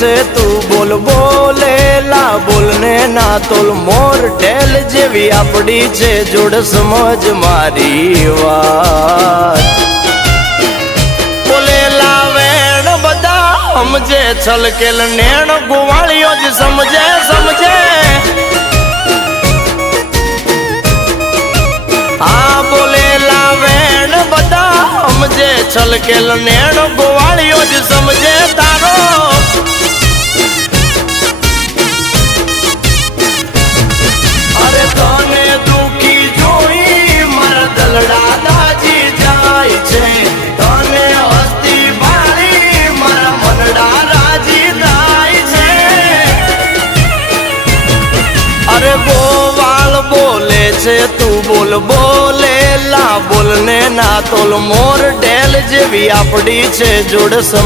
છે તું બોલ બોલેલા બોલને ના તોલ મોર ઢેલ જેવી આપડી છે જોડ સમજ મારી વાત બોલેલા વેણ બધા સમજે છલકેલ નેણ ગોવાળીઓ જ સમજે સમજે હા બોલેલા વેણ બધા સમજે છલકેલ નેણ ગોવાળીઓ જ સમજે તારો અરે તને દુખી જોઈ મારા દલડા દાજી જાય છે તને હસ્તી ભાળી મારા મનડા રાજી થાય છે અરે ગોવાળ બોલે છે તું બોલ બોલેલા બોલને ના તોલ મોર ઢેલ જેવી આપડી છે જોડ